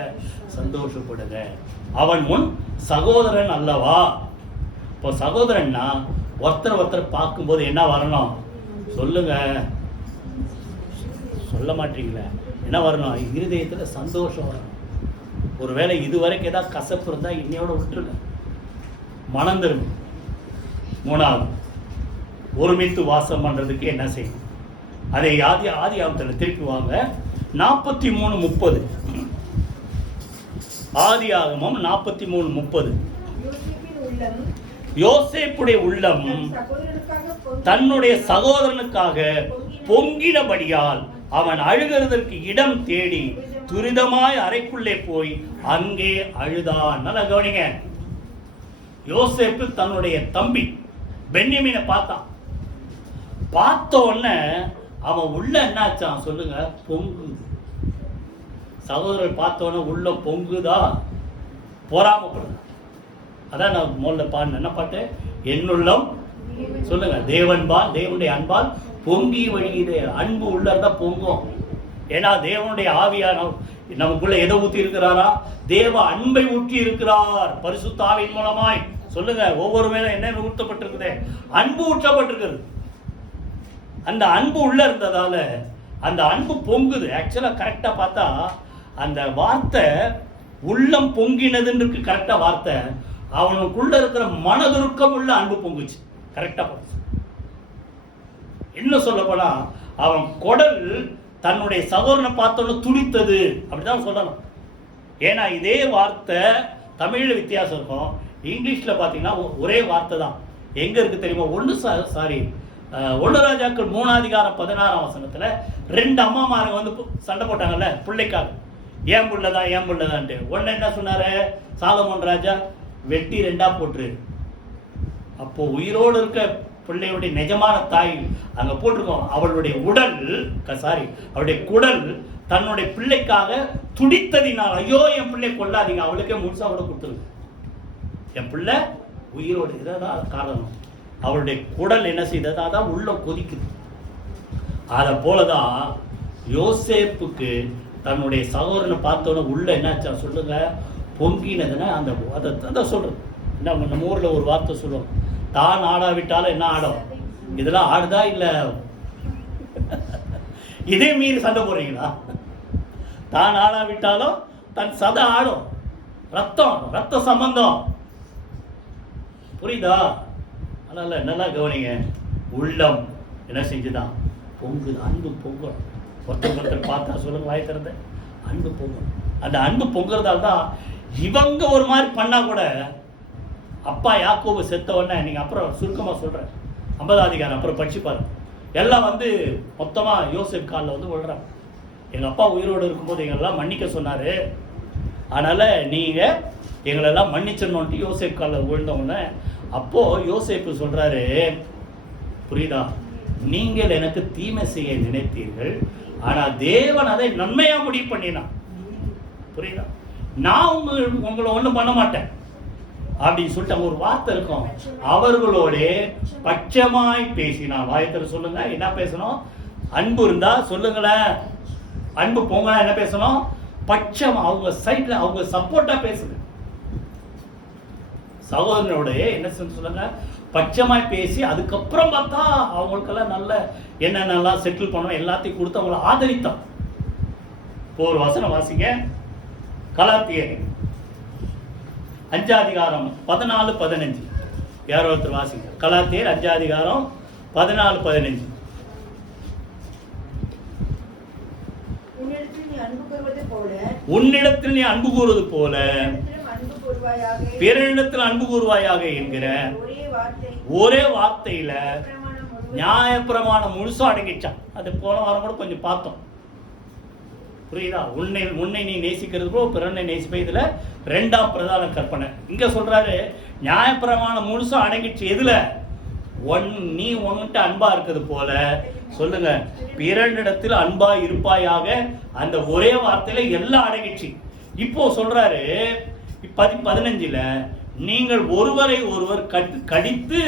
சந்தோஷப்படுங்க. அவன் முன் சகோதரன் அல்லவா? இப்போ சகோதரன்னா ஒருத்தர் பார்க்கும்போது என்ன வரணும் சொல்லுங்க, சொல்ல மாட்டீங்களே, என்ன வரணும்? இருதயத்துல சந்தோஷம் வரணும். ஒருவேளை இதுவரைக்கும் ஏதாவது கசப்பு இருந்தா இன்னையோட விட்டுருங்க, மனம் திரும்ப. 3வது, ஒருமித்து வாசம் பண்றதுக்கு என்ன செய்யும்? அதை ஆதியாகமத்தில் திருப்பி வாங்க. 43:30. ஆதியாகமம் 43:30. யோசேப்புடைய உள்ளம் தன்னுடைய சகோதரனுக்காக பொங்கினபடியால் அவன் அழுகிறதற்கு இடம் தேடி துரிதமாய் அறைக்குள்ளே போய் அங்கே அழுதான். நல்லா கவனிங்க. யோசேப்பு தன்னுடைய தம்பி பென்யமீனை பார்த்தான். பார்த்த உடனே அவன் உள்ள என்னாச்சான் சொல்லுங்க, பொங்குது. சகோதரர் பார்த்த உடனே உள்ள பொங்குதா, பொறாமப்படுது. அதான் நான் முதல்ல பாடின என்ன பாட்டு, என்னுள்ளம் சொல்லுங்க தேவன்பால், தேவனுடைய அன்பால் பொங்கி வழியுது. அன்பு உள்ள இருந்தா பொங்கும். ஏன்னா தேவனுடைய ஆவியான நமக்குள்ள எதை ஊற்றி இருக்கிறாரா, தேவ அன்பை ஊற்றி இருக்கிறார் பரிசுத்த ஆவியின் மூலமாய். சொல்லுங்க, ஒவ்வொரு மேல என்ன ஊற்றப்பட்டிருக்குது, அன்பு ஊற்றப்பட்டிருக்கிறது. அந்த அன்பு உள்ள இருந்ததால அந்த அன்பு பொங்குது. ஆக்சுவலா கரெக்டா பார்த்தா அந்த வார்த்தை உள்ளம் பொங்கினதுன்னு இருக்கு, கரெக்டா வார்த்தை. அவனுக்குள்ள இருக்கிற மனதுருக்கம் உள்ள அன்பு பொங்குச்சு, கரெக்டா போச்சு. இன்னும் சொல்ல போனா அவன் குடல் தன்னுடைய சகோதரனை பார்த்தோன்னு துடித்தது, அப்படிதான் சொல்லணும். ஏன்னா இதே வார்த்தை தமிழ்ல வித்தியாசம் இருக்கும், இங்கிலீஷ்ல பாத்தீங்கன்னா ஒரே வார்த்தை தான். எங்க இருக்கு தெரியுமா, ஒன்று ராஜாக்கள் 3:16 ரெண்டு அம்மாமாரங்க வந்து சண்டை போட்டாங்கல்ல பிள்ளைக்காக, ஏன் புள்ளதான் ஏன் புள்ளதான்ட்டு. உடனே என்ன சொன்னாரு சாலமோன் ராஜா, வெட்டி ரெண்டா போட்டுரு. அப்போ உயிரோடு இருக்க பிள்ளையுடைய நிஜமான தாய் அங்க போட்டிருக்கோம், அவளுடைய உடல் அவளுடைய குடல் தன்னுடைய பிள்ளைக்காக துடித்ததினால், ஐயோ என் பிள்ளை கொள்ளாதீங்க, அவளுக்கே முழுசா கூட கொடுத்துருக்கு, என் பிள்ளை உயிரோடு. இதான் காரணம், அவளுடைய குடல் என்ன செய்தது, அதான் உள்ள கொதிக்குது. அதை போலதான் யோசேப்புக்கு தன்னுடைய சகோதரனை பார்த்தோன்னு உள்ள என்னாச்சா சொல்லுங்க, பொங்கினதுன்னா அதை சொல்றது. நம்ம ஊர்ல ஒரு வார்த்தை சொல்லுவோம், தான் ஆடாவிட்டாலும் என்ன ஆடும், இதெல்லாம் ஆடுதா இல்ல இதே மீறி சண்டை போடுறீங்களா? தான் ஆடாவிட்டாலும் தன் சதை ஆடும், ரத்த சம்பந்தம், புரியுதா? அதனால நல்லா கவனிங்க, உள்ளம் என்ன செஞ்சுதான் பொங்குது, அன்பு பொங்கல். ஒருத்தர் பார்த்தா சொல்லுங்க, வாய் திறந்த அன்பு பொங்கல். அந்த அன்பு பொங்குறதால தான் இவங்க ஒரு மாதிரி பண்ணா கூட, அப்பா யாக்கோபு செத்த உடனே, நீங்க அப்புறம் சுருக்கமா சொல்றேன் 50ஆம் அதிகாரம் அப்புறம் படிச்சுப்பாரு, எல்லாம் வந்து மொத்தமா யோசேப் காலில் வந்து விழுறாங்க. எங்க அப்பா உயிரோடு இருக்கும்போது எங்களெல்லாம் மன்னிக்க சொன்னாரு, அதனால நீங்க எங்களெல்லாம் மன்னிச்சிடணும்ட்டு யோசேப் காலில் விழுந்தவொடனே, அப்போ யோசேப்பு சொல்றாரு, புரியுதா, நீங்கள் எனக்கு தீமை செய்ய நினைத்தீர்கள், ஆனா தேவன் அதை நன்மையா முடிவு பண்ணினான். புரியுதா, நான் உங்களை ஒண்ணும் பண்ண மாட்டேன் அப்படின்னு சொல்லிட்டு ஒரு வார்த்தை இருக்கும், அவர்களோட பட்சமாய் பேசினான். வாயத்துல சொல்லுங்க, என்ன பேசணும்? அன்பு இருந்தா சொல்லுங்களேன், அன்பு போங்க, என்ன பேசணும்? பட்சம், அவங்க சைட்ல அவங்க சப்போர்ட்டா பேசுங்க. சகோதரனோட என்ன சொல்லுங்க, பட்சமாய் பேசி, அதுக்கப்புறம் பார்த்தா அவங்களுக்கெல்லாம் நல்ல என்னென்னலாம் செட்டில் பண்ணணும் எல்லாத்தையும் கொடுத்து அவங்கள ஆதரித்தான். இப்போ ஒரு வசனம் வாசிங்க, கலாத்தியர் 5ஆம் அதிகாரம் 14-15. யாரோ ஒருத்தர் வாசிங்க, கலாத்தியர் 5ஆம் அதிகாரம் 14-15. உன்னிடத்தில் நீ அன்பு கூறுவது போல பிறனிடத்தில் அன்பு கூறுவாயாக என்கிற ஒரே வார்த்தையில நியாயப்பிரமாணம் முழுசா அடங்கிச்சான். அது போன வாரம் கூட கொஞ்சம் பார்த்தோம், புரியுதா? உன்னை நீ நேசிக்கிறது போல பிறனை நேசிப்பதுல 2ஆம் பிரதான கற்பனை. இங்க சொல்றாரு நியாயப்பிரமாணம் முழுசா அடங்கிச்சு. எதுல? நீ உன்கிட்ட அன்பா இருக்கிறது போல சொல்லுங்க பிறனிடத்தில் அன்பா இருப்பாயாக. அந்த ஒரே வார்த்தையில எல்லாம் அடங்கிச்சு. இப்போ சொல்றாரு 15ல, நீங்கள் ஒருவரை ஒருவர் கடித்து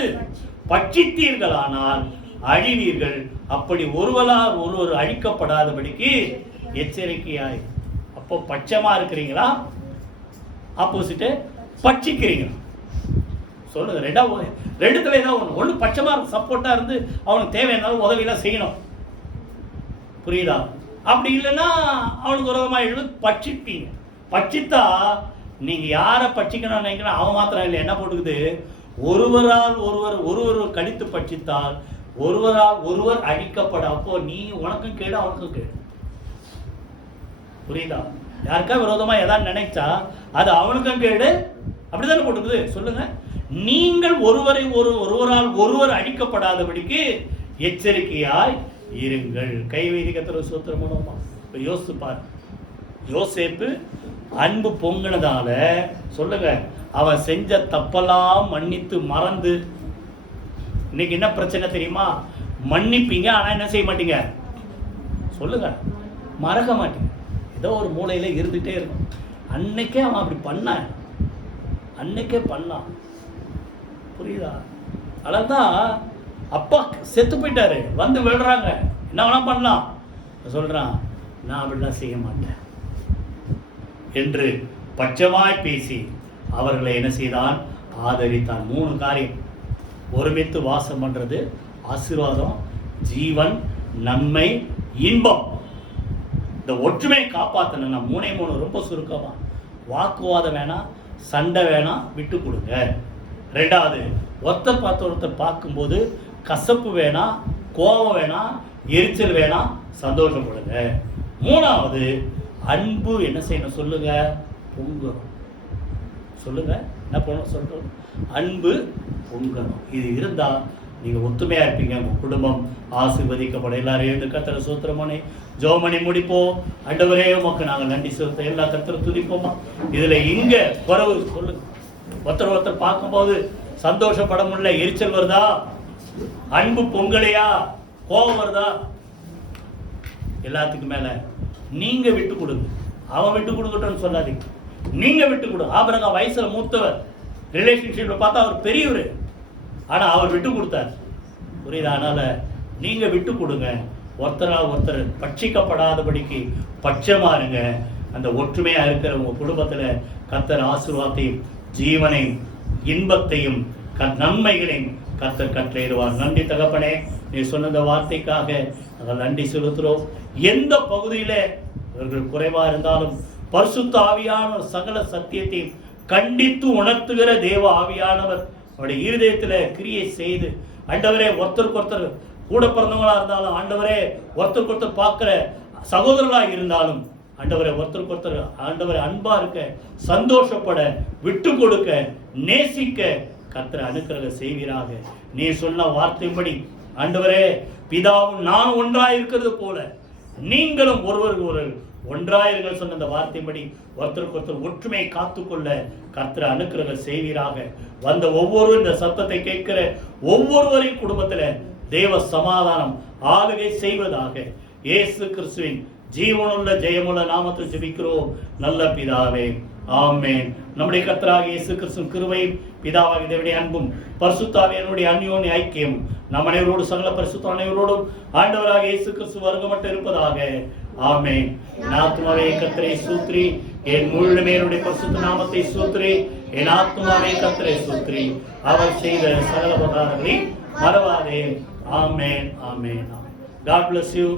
பட்சித்தீர்களானால் அழிவீர்கள், அப்படி ஒருவரால் ஒருவர் அழிக்கப்படாதபடிக்கு எச்சரிக்கையாய். அப்போ பட்சமா இருக்கிறீங்களா, ஆப்போசிட் பட்சிக்கிறீங்களா? சொல்லுங்க, ரெண்டுத்துல ஏதாவது ஒண்ணு பட்சமா சப்போர்ட்டா இருந்து அவனுக்கு தேவையான உதவியெல்லாம் செய்யணும், புரியுதா? அப்படி இல்லைன்னா அவனுக்கு விரோதமா எழுது பட்சிப்பீங்க. பட்சித்தா நீங்க யாரை பட்சிக்கணும்னு நினைக்கிறோம் அவன் மாத்திரம் இல்லை, என்ன போட்டுக்குது, ஒருவரால் ஒருவர் கடித்து பட்சித்தால் ஒருவரால் ஒருவர் அழிக்கப்பட. அப்போ நீ உனக்கும் கேடு அவனுக்கும் கேடு, புரியுதா? யாருக்கா விரோதமா ஏதாவது நினைச்சா அது அவனுக்கும் கேடு, அப்படித்தானே போட்டுக்குது. சொல்லுங்க, நீங்கள் ஒருவரால் ஒருவர் அழிக்கப்படாதபடிக்கு எச்சரிக்கையாய் இருங்கள். கை வைதிகத்துல சூத்திரம் மூலமா யோசித்து பாரு. யோசேப்பு அன்பு பொங்கினதால சொல்லுங்க அவன் செஞ்ச தப்பெல்லாம் மன்னித்து மறந்து, இன்னைக்கு என்ன பிரச்சனை தெரியுமா? மன்னிப்பீங்க, ஆனா என்ன செய்ய மாட்டீங்க சொல்லுங்க, மறக்க மாட்டீங்க. ஏதோ ஒரு மூலையில இருந்துட்டே இருக்கும். அன்னைக்கே அவன் அப்படி பண்ணான், அன்னைக்கே பண்ணான். புரியுதா? அதான் அப்பா செத்து போயிட்டாரு, வந்து விழுறாங்க, என்ன வேணா பண்ணலாம். சொல்றான், நான் அப்படிலாம் செய்ய மாட்டேன் என்று பட்சமாய் பேசி அவர்களை என்ன செய்தான்? ஆதரித்தான். 3 காரியம். ஒருமித்து வாசம் பண்றது, ஆசீர்வாதம், ஜீவன், நன்மை, இன்பம். இந்த ஒற்றுமையை காப்பாற்றணும்னா 3 ரொம்ப சுருக்கமா. வாக்குவாதம் வேணாம், சண்டை வேணாம், விட்டு கொடுங்க. 2வது, ஒருத்தர் பார்க்கும்போது கசப்பு வேணாம், கோபம் வேணாம், எரிச்சல் வேணாம், சந்தோஷப்படுங்க. 3வது, அன்பு என்ன செய்யணும் சொல்லுங்க? பொங்கணும். சொல்லுங்க, என்ன பண்ணணும் சொல்றோம்? அன்பு பொங்கணும். இது இருந்தா நீங்க ஒத்துமையா இருப்பீங்க, உங்க குடும்பம் ஆசீர்வதிக்கப்படும். எல்லாரும் எழுந்து கர்த்தரை ஸ்தோத்திரமானே ஜெபமணி முடிப்போம். ஆண்டவரே உமக்கு நாங்கள் நன்றி செலுத்த எல்லா கர்த்தரை துதிப்போமா. இதுல இங்க குறவு சொல்லுங்க. ஒருத்தர் பார்க்கும்போது சந்தோஷப்பட முடியல, எரிச்சல் வருதா? அன்பு பொங்கலையா? கோபம் வருதா? எல்லாத்துக்கும் மேல நீங்க விட்டு கொடுங்க. அவன் விட்டு கொடுக்கட்டும்னு சொல்லாதீங்க, நீங்க விட்டு கொடு. ஆபிரகாம் வயசுல மூத்தவர், ரிலேஷன்ஷிப்ல பார்த்தா அவர் பெரியவர், ஆனா அவர் விட்டு கொடுத்தார். புரியுதா? அதனால நீங்க விட்டு கொடுங்க. ஒருத்தர் பட்சிக்கப்படாதபடிக்கு பட்சமா இருங்க. அந்த ஒற்றுமையா இருக்கிற உங்க குடும்பத்துல கர்த்தர் ஆசீர்வாதத்தையும் ஜீவனையும் இன்பத்தையும் நன்மைகளையும் கர்த்தர் கட்டளையிடுவார். நன்றி தகப்பனே, நீ சொன்ன வார்த்தைக்காக நாங்கள் நன்றி செலுத்துறோம். எந்த பகுதியில அவர்கள் குறைவா இருந்தாலும் பரிசுத்த ஆவியான சகல சத்தியத்தையும் கண்டித்து உணர்த்துகிற தேவ ஆவியானவர் அவருடைய இருதயத்துல கிரியை செய்து, ஆண்டவரே ஒருத்தருக்கு ஒருத்தர் கூட பிறந்தவங்களா இருந்தாலும், ஆண்டவரே ஒருத்தருக்கு ஒருத்தர் பார்க்கிற சகோதரர்களா இருந்தாலும், ஆண்டவரே ஒருத்தருக்கு ஒருத்தர் ஆண்டவரே அன்பா இருக்க, சந்தோஷப்பட, விட்டு கொடுக்க, நேசிக்க கர்த்தர் அனுக்கிரகம் செய்வீராக. நீ சொன்ன வார்த்தைப்படி ஆண்டவரே பிதாவும் நான் ஒன்றாய் இருக்கிறது போல நீங்களும் ஒருவருக்கு ஒருவர் ஒன்றாயிருங்கள் சொன்ன அந்த வார்த்தைப்படி ஒருத்தருக்கு ஒருத்தர் ஒற்றுமையை காத்துக்கொள்ள கர்த்தர் அனுக்கிரகம் செய்வீராக. வந்த ஒவ்வொருவரும் இந்த சத்தத்தை கேட்கிற ஒவ்வொருவரின் குடும்பத்துல தேவ சமாதானம் ஆளுகை செய்வதாக. இயேசு கிறிஸ்துவின் ஜீவனுள்ள ஜெயமுள்ள நாமத்தில் ஜெபிக்கிறோம் நல்ல பிதாவே, ஆமென். நம்முடைய கர்த்தராகிய இயேசு கிறிஸ்துவின் கிருபையும் பிதாவாகிய தேவனுடைய அன்பும் பரிசுத்த ஆவியானவருடைய அந்யோன்ய ஐக்கியம் நம் அனைவரோடு சகல பரிசுத்த அனைவரோடும் ஆண்டவராகிய இயேசு கிறிஸ்து வருகமட்டு இருப்பதாக. ஆமென். என் ஆத்துமாவே கர்த்தரை ஸ்தோத்திரி, என் முழுமே என்னுடைய பரிசுத்த நாமத்தை ஸ்தோத்திரி. என் ஆத்துமாவே கர்த்தரை ஸ்தோத்திரி, அவர் செய்த சகல உபகாரங்களை மறவாதே. ஆமென், ஆமென். God bless you.